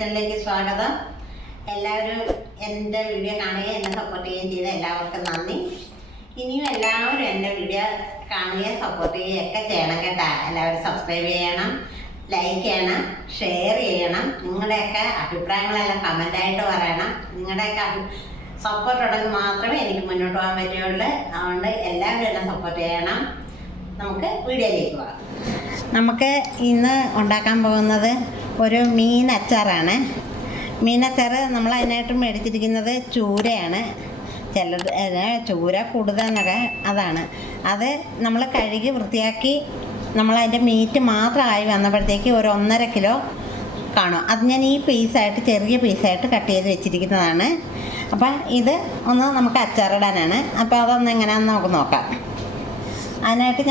കിച്ചണിലേക്ക് സ്വാഗതം. എല്ലാവരും എൻ്റെ വീഡിയോ കാണുകയും എന്നെ സപ്പോർട്ട് ചെയ്യുകയും ചെയ്ത എല്ലാവർക്കും നന്ദി. ഇനിയും എല്ലാവരും എൻ്റെ വീഡിയോ കാണുകയും സപ്പോർട്ട് ചെയ്യുകയൊക്കെ ചെയ്യണം കേട്ടോ. എല്ലാവരും സബ്സ്ക്രൈബ് ചെയ്യണം, ലൈക്ക് ചെയ്യണം, ഷെയർ ചെയ്യണം. നിങ്ങളുടെയൊക്കെ അഭിപ്രായങ്ങളെല്ലാം കമൻ്റായിട്ട് പറയണം. നിങ്ങളുടെയൊക്കെ സപ്പോർട്ട് ഉണ്ടെങ്കിൽ മാത്രമേ എനിക്ക് മുന്നോട്ട് പോകാൻ പറ്റുള്ളൂ. അതുകൊണ്ട് എല്ലാവരും എന്നെ സപ്പോർട്ട് ചെയ്യണം. നമുക്ക് വീഡിയോയിലേക്ക് പോകാം. നമുക്ക് ഇന്ന് ഉണ്ടാക്കാൻ പോകുന്നത് ഒരു മീൻ അച്ചാറാണ്. മീനച്ചാർ നമ്മൾ അതിനായിട്ട് മേടിച്ചിരിക്കുന്നത് ചൂരയാണ്. ചിലർ ചൂര കൂടുതലെന്നൊക്കെ അതാണ്. അത് നമ്മൾ കഴുകി വൃത്തിയാക്കി നമ്മളതിൻ്റെ മീറ്റ് മാത്രമായി വന്നപ്പോഴത്തേക്ക് ഒരു 1.5 കിലോ കാണും. അത് ഞാൻ ഈ പീസായിട്ട് ചെറിയ പീസായിട്ട് കട്ട് ചെയ്ത് വെച്ചിരിക്കുന്നതാണ്. അപ്പം ഇത് ഒന്ന് നമുക്ക് അച്ചാറിടാനാണ്. അപ്പോൾ അതൊന്ന് എങ്ങനെയാണെന്ന് നമുക്ക് നോക്കാം. അതിനായിട്ട്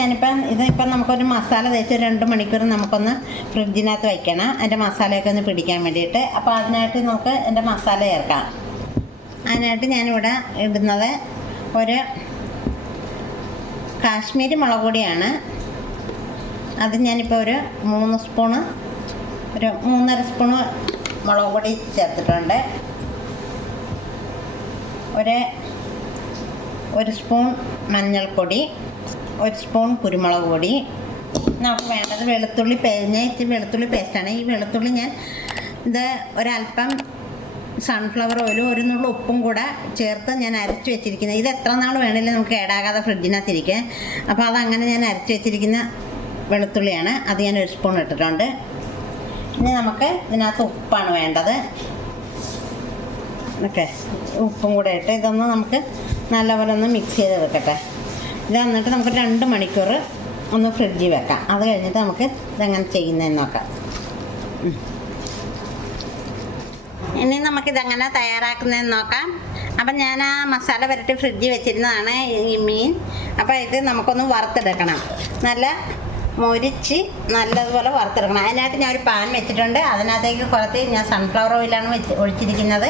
ഇതിപ്പം നമുക്കൊരു മസാല തേച്ച് 2 മണിക്കൂർ നമുക്കൊന്ന് ഫ്രിഡ്ജിനകത്ത് വയ്ക്കണം, അതിൻ്റെ മസാലയൊക്കെ ഒന്ന് പിടിക്കാൻ വേണ്ടിയിട്ട്. അപ്പോൾ അതിനായിട്ട് നമുക്ക് എൻ്റെ മസാല ചേർക്കാം. അതിനായിട്ട് ഞാനിവിടെ ഇടുന്നത് ഒരു കാശ്മീരി മുളക് പൊടിയാണ്. അത് ഞാനിപ്പോൾ ഒരു 3 സ്പൂണ്, ഒരു 3.5 സ്പൂണ് മുളക് പൊടി ചേർത്തിട്ടുണ്ട്. ഒരു സ്പൂൺ മഞ്ഞൾപ്പൊടി, 1 സ്പൂൺ കുരുമുളക് പൊടി. നമുക്ക് വേണ്ടത് വെളുത്തുള്ളി വെളുത്തുള്ളി പേസ്റ്റാണ്. ഈ വെളുത്തുള്ളി ഇത് ഒരല്പം സൺഫ്ലവർ ഓയിലും 1 നുള്ളു ഉപ്പും കൂടെ ചേർത്ത് ഞാൻ അരച്ച് വെച്ചിരിക്കുന്നത്. ഇത് എത്ര നാൾ വേണമെങ്കിലും നമുക്ക് കേടാകാതെ ഫ്രിഡ്ജിനകത്തിരിക്കുക. അപ്പോൾ അതങ്ങനെ ഞാൻ അരച്ച് വെച്ചിരിക്കുന്ന വെളുത്തുള്ളിയാണ്. അത് ഞാൻ 1 സ്പൂൺ ഇട്ടിട്ടുണ്ട്. ഇനി നമുക്ക് ഇതിനകത്ത് ഉപ്പാണ് വേണ്ടത്. ഓക്കെ, ഉപ്പും കൂടെ ഇട്ട് ഇതൊന്ന് നമുക്ക് നല്ലപോലെ ഒന്ന് മിക്സ് ചെയ്ത് വെക്കട്ടെ. ഇത് എന്നിട്ട് നമുക്ക് 2 മണിക്കൂർ ഒന്ന് ഫ്രിഡ്ജിൽ വെക്കാം. അത് കഴിഞ്ഞിട്ട് നമുക്ക് ഇതെങ്ങനെ ചെയ്യുന്നതെന്ന് നോക്കാം. ഇനി നമുക്കിതെങ്ങനെ തയ്യാറാക്കുന്നതെന്ന് നോക്കാം. അപ്പം ഞാൻ ആ മസാല പുരട്ടി ഫ്രിഡ്ജിൽ വെച്ചിരുന്നതാണ് ഈ മീൻ. അപ്പോൾ ഇത് നമുക്കൊന്ന് വറുത്തെടുക്കണം. നല്ല മൊരിച്ച് നല്ലതുപോലെ വറുത്തെടുക്കണം. അതിനായിട്ട് ഞാൻ ഒരു പാൻ വെച്ചിട്ടുണ്ട്. അതിനകത്തേക്ക് കുറച്ച് ഞാൻ സൺഫ്ലവർ ഓയിലാണ് ഒഴിച്ചിരിക്കുന്നത്.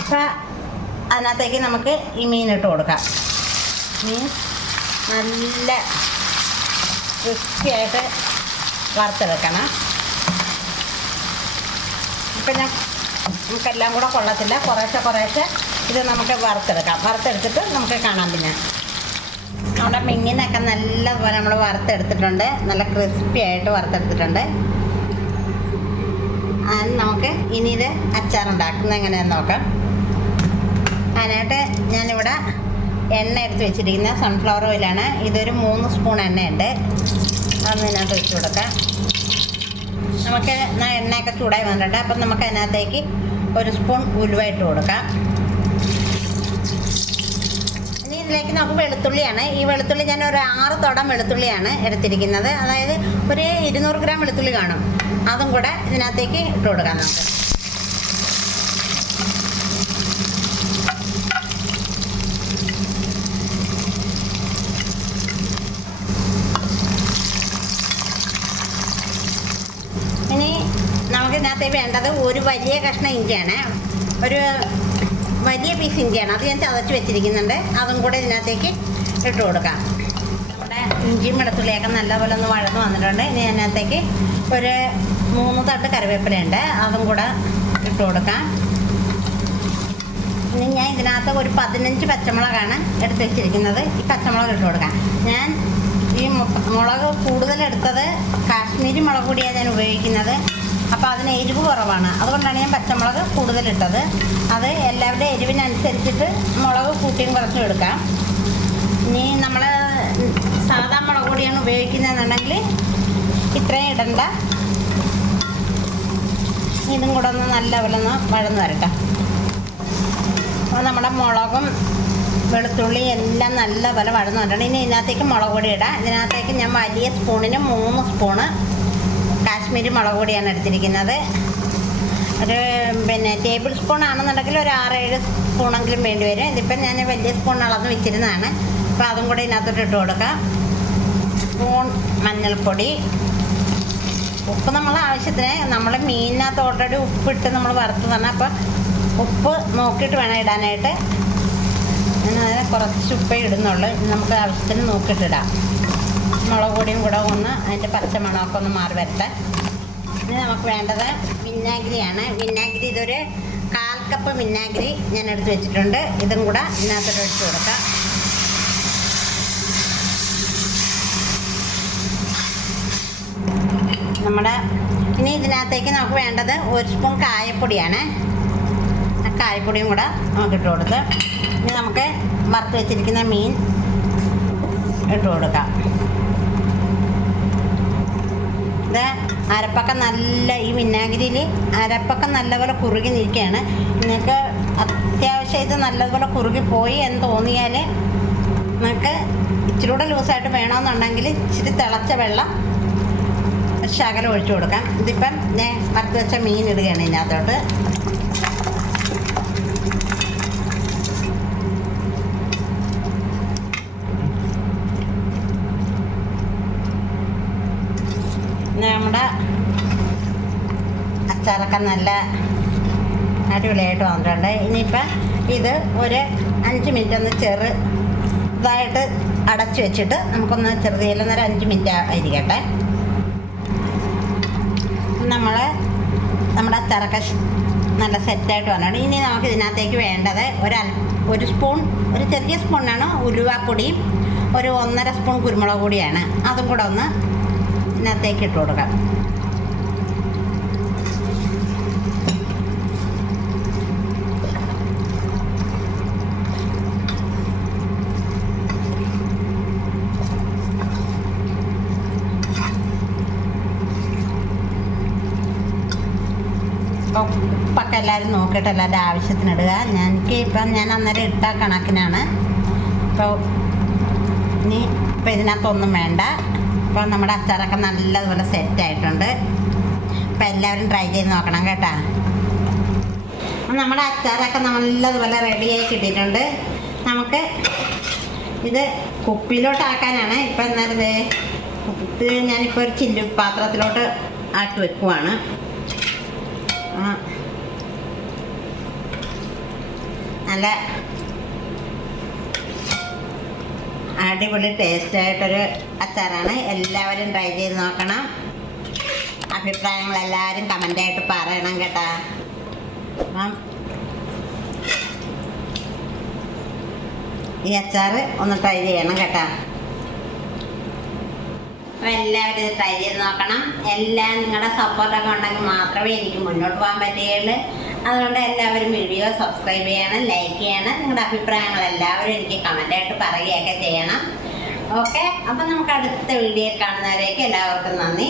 അപ്പോൾ അതിനകത്തേക്ക് നമുക്ക് ഈ മീൻ ഇട്ട് കൊടുക്കാം. മീൻ നല്ല ക്രിസ്പിയായിട്ട് വറുത്തെടുക്കണം. ഇപ്പം നമുക്കെല്ലാം കൂടെ കൊള്ളത്തില്ല, കുറേശ്ശെ ഇത് നമുക്ക് വറുത്തെടുത്തിട്ട് നമുക്ക് കാണാം. പിന്നെ നമ്മുടെ മീനിനൊക്കെ നല്ലപോലെ നമ്മൾ വറുത്തെടുത്തിട്ടുണ്ട്, നല്ല ക്രിസ്പി ആയിട്ട് വറുത്തെടുത്തിട്ടുണ്ട്. നമുക്ക് ഇനി ഇത് അച്ചാറുണ്ടാക്കുന്നത് എങ്ങനെയാണെന്ന് നോക്കാം. അതിനായിട്ട് ഞാനിവിടെ എണ്ണ എടുത്ത് വെച്ചിരിക്കുന്ന സൺഫ്ലവർ ഓയിലാണ്. ഇതൊരു 3 സ്പൂൺ എണ്ണയുണ്ട്. അതൊന്ന് ഇതിനകത്ത് വെച്ച് കൊടുക്കാം. നമുക്ക് എണ്ണയൊക്കെ ചൂടായി വന്നിട്ടുണ്ട്. അപ്പം നമുക്ക് അതിനകത്തേക്ക് 1 സ്പൂൺ ഉലുവ ഇട്ട് കൊടുക്കാം. ഇനി ഇതിലേക്ക് നമുക്ക് വെളുത്തുള്ളിയാണ്. ഈ വെളുത്തുള്ളി ഞാൻ ഒരു 6 തുടം വെളുത്തുള്ളിയാണ് എടുത്തിരിക്കുന്നത്. അതായത് ഒരു 200 ഗ്രാം വെളുത്തുള്ളി കാണും. അതും കൂടെ ഇതിനകത്തേക്ക് ഇട്ട് കൊടുക്കാം നമുക്ക്. നമുക്കിതിനകത്തേക്ക് വേണ്ടത് ഒരു വലിയ കഷ്ണം ഇഞ്ചിയാണ്, ഒരു വലിയ പീസ് ഇഞ്ചിയാണ്. അത് ഞാൻ ചതച്ച് വെച്ചിരിക്കുന്നുണ്ട്. അതും കൂടെ ഇതിനകത്തേക്ക് ഇട്ട് കൊടുക്കാം. നമ്മുടെ ഇഞ്ചിയും വെളുത്തുള്ളിയൊക്കെ നല്ലപോലെ ഒന്ന് വഴന്ന് വന്നിട്ടുണ്ട്. ഇനി അതിനകത്തേക്ക് ഒരു 3 തണ്ട് കറിവേപ്പിലയുണ്ട്. അതും കൂടെ ഇട്ട് കൊടുക്കാം. ഇനി ഞാൻ ഇതിനകത്ത് ഒരു 15 പച്ചമുളകാണ് എടുത്ത് വെച്ചിരിക്കുന്നത്. ഈ പച്ചമുളക് ഇട്ട് കൊടുക്കാം. ഞാൻ ഈ മുളക് കൂടുതലെടുത്തത് കാശ്മീരി മുളക് പൊടിയാണ് ഞാൻ ഉപയോഗിക്കുന്നത്. അപ്പോൾ അതിന് എരിവ് കുറവാണ്. അതുകൊണ്ടാണ് ഞാൻ പച്ചമുളക് കൂടുതലിട്ടത്. അത് എല്ലാവരുടെ എരിവിനനുസരിച്ചിട്ട് മുളക് കൂട്ടിയും കുറച്ചും എടുക്കാം. ഇനി നമ്മൾ സാധാ മുളക് പൊടിയാണ് ഉപയോഗിക്കുന്നതെന്നുണ്ടെങ്കിൽ ഇത്രയും ഇടണ്ട. ഇതും കൂടെ ഒന്ന് നല്ലപോലെ ഒന്ന് വഴന്ന് വരട്ടെ. അപ്പോൾ നമ്മുടെ മുളകും വെളുത്തുള്ളി എല്ലാം നല്ലപോലെ വഴന്ന് വന്നിട്ടുണ്ട്. ഇനി ഇതിനകത്തേക്ക് മുളക് പൊടി ഇടാം. ഇതിനകത്തേക്ക് ഞാൻ വലിയ സ്പൂണിന് 3 സ്പൂണ് കാശ്മീരി മുളക് പൊടിയാണ് എടുത്തിരിക്കുന്നത്. ഒരു ടേബിൾ സ്പൂൺ ആണെന്നുണ്ടെങ്കിൽ ഒരു 6-7 സ്പൂണെങ്കിലും വേണ്ടി വരും. ഇതിപ്പം ഞാൻ വലിയ സ്പൂൺ അളന്ന് വെച്ചിരുന്നതാണ്. അപ്പോൾ അതും കൂടെ ഇതിനകത്തോട്ട് ഇട്ട് കൊടുക്കാം. സ്പൂൺ മഞ്ഞൾപ്പൊടി, ഉപ്പ് നമ്മൾ ആവശ്യത്തിന്. നമ്മൾ മീനിനകത്ത് ഓൾറെഡി ഉപ്പിട്ട് നമ്മൾ വറുത്ത് തന്നെ. അപ്പോൾ ഉപ്പ് നോക്കിയിട്ട് വേണം ഇടാനായിട്ട്. ഞാൻ അതിന് കുറച്ച് ഉപ്പേ ഇടുന്നുള്ളൂ. നമുക്ക് ആവശ്യത്തിന് നോക്കിയിട്ടിടാം. മുളക് പൊടിയും കൂടെ ഒന്ന് അതിൻ്റെ പച്ചമണമൊക്കെ ഒന്ന് മാറി വരട്ടെ. ഇനി നമുക്ക് വേണ്ടത് വിനാഗിരിയാണ്. വിനാഗിരി ഇതൊരു 1/4 കപ്പ് വിനാഗിരി ഞാൻ എടുത്ത് വെച്ചിട്ടുണ്ട്. ഇതും കൂടെ ഇതിനകത്തോട്ട് ഒഴിച്ച് കൊടുക്കാം. ഇനി ഇതിനകത്തേക്ക് നമുക്ക് വേണ്ടത് 1 സ്പൂൺ കായപ്പൊടിയാണ്. ആ കായപ്പൊടിയും കൂടെ നമുക്ക് ഇട്ട് കൊടുത്ത് ഇനി നമുക്ക് വറുത്ത് വെച്ചിരിക്കുന്ന മീൻ ഇട്ട് കൊടുക്കാം. ഇത് അരപ്പൊക്കെ ഈ വിനാഗിരിയിൽ അരപ്പൊക്കെ നല്ലപോലെ കുറുകി നിൽക്കുകയാണ്. നിങ്ങൾക്ക് അത്യാവശ്യം ഇത് നല്ലതുപോലെ കുറുകി പോയി എന്ന് തോന്നിയാൽ നിങ്ങൾക്ക് ഇച്ചിരി കൂടെ ലൂസായിട്ട് വേണമെന്നുണ്ടെങ്കിൽ ഇച്ചിരി തിളച്ച വെള്ളം ശകലം ഒഴിച്ചു കൊടുക്കാം. ഇതിപ്പം ഞാൻ വറുത്ത് വെച്ച മീൻ ഇടുകയാണ് ഇതിനകത്തോട്ട്. നമ്മുടെ അച്ചാറൊക്കെ നല്ല അടിപൊളിയായിട്ട് വന്നിട്ടുണ്ട്. ഇനിയിപ്പം ഇത് ഒരു 5 മിനിറ്റ് ഒന്ന് ചെറുതായിട്ട് അടച്ചു വെച്ചിട്ട് നമുക്കൊന്ന് ചെറുതീലൊന്നൊരു 5 മിനിറ്റ് ആയിരിക്കട്ടെ. നമ്മുടെ അച്ചാറൊക്കെ നല്ല സെറ്റായിട്ട് വന്നിട്ടുണ്ട്. ഇനി നമുക്ക് ഇതിനകത്തേക്ക് വേണ്ടത് ഒരു സ്പൂൺ, ഒരു ചെറിയ സ്പൂണാണ് ഉലുവാപ്പൊടിയും ഒരു 1.5 സ്പൂൺ കുരുമുളക് പൊടിയാണ്. അതും കൂടെ ഒന്ന് ഇതിനകത്തേക്ക് ഇട്ട് കൊടുക്കാം. ഉപ്പൊക്കെ എല്ലാവരും നോക്കിയിട്ട് എല്ലാവരുടെ ആവശ്യത്തിനിടുക. ഞാൻ അന്നേരം ഇട്ട കണക്കിനാണ്. ഇപ്പം ഇതിനകത്തൊന്നും വേണ്ട. ഇപ്പോൾ നമ്മുടെ അച്ചാറൊക്കെ നല്ലതുപോലെ സെറ്റായിട്ടുണ്ട്. അപ്പോൾ എല്ലാവരും ട്രൈ ചെയ്ത് നോക്കണം കേട്ടോ. നമ്മുടെ അച്ചാറൊക്കെ നല്ലതുപോലെ റെഡിയായി കിട്ടിയിട്ടുണ്ട്. നമുക്ക് ഇത് കുപ്പിയിലോട്ടാക്കാനാണ്. ഇപ്പം എന്നാലും ഇത് ഞാനിപ്പോൾ ഒരു ചില്ലു പാത്രത്തിലോട്ട് ആക്കി വെക്കുവാണ്. നല്ല അടിപൊളി ടേസ്റ്റായിട്ടൊരു അച്ചാറാണ്. എല്ലാവരും ട്രൈ ചെയ്ത് നോക്കണം. അഭിപ്രായങ്ങൾ എല്ലാവരും കമൻ്റായിട്ട് പറയണം കേട്ടോ. ഈ അച്ചാർ ഒന്ന് ട്രൈ ചെയ്യണം കേട്ടോ. അപ്പോൾ എല്ലാവരും ഇത് ട്രൈ ചെയ്ത് നോക്കണം. എല്ലാം നിങ്ങളുടെ സപ്പോർട്ടൊക്കെ ഉണ്ടെങ്കിൽ മാത്രമേ എനിക്ക് മുന്നോട്ട് പോകാൻ പറ്റുകയുള്ളൂ. അതുകൊണ്ട് എല്ലാവരും വീഡിയോ സബ്സ്ക്രൈബ് ചെയ്യണം, ലൈക്ക് ചെയ്യണം. നിങ്ങളുടെ അഭിപ്രായങ്ങൾ എല്ലാവരും എനിക്ക് കമൻ്റായിട്ട് പറയുകയൊക്കെ ചെയ്യണം. ഓക്കെ, അപ്പം നമുക്ക് അടുത്ത വീഡിയോയിൽ കാണുന്നവരേക്ക് എല്ലാവർക്കും നന്ദി.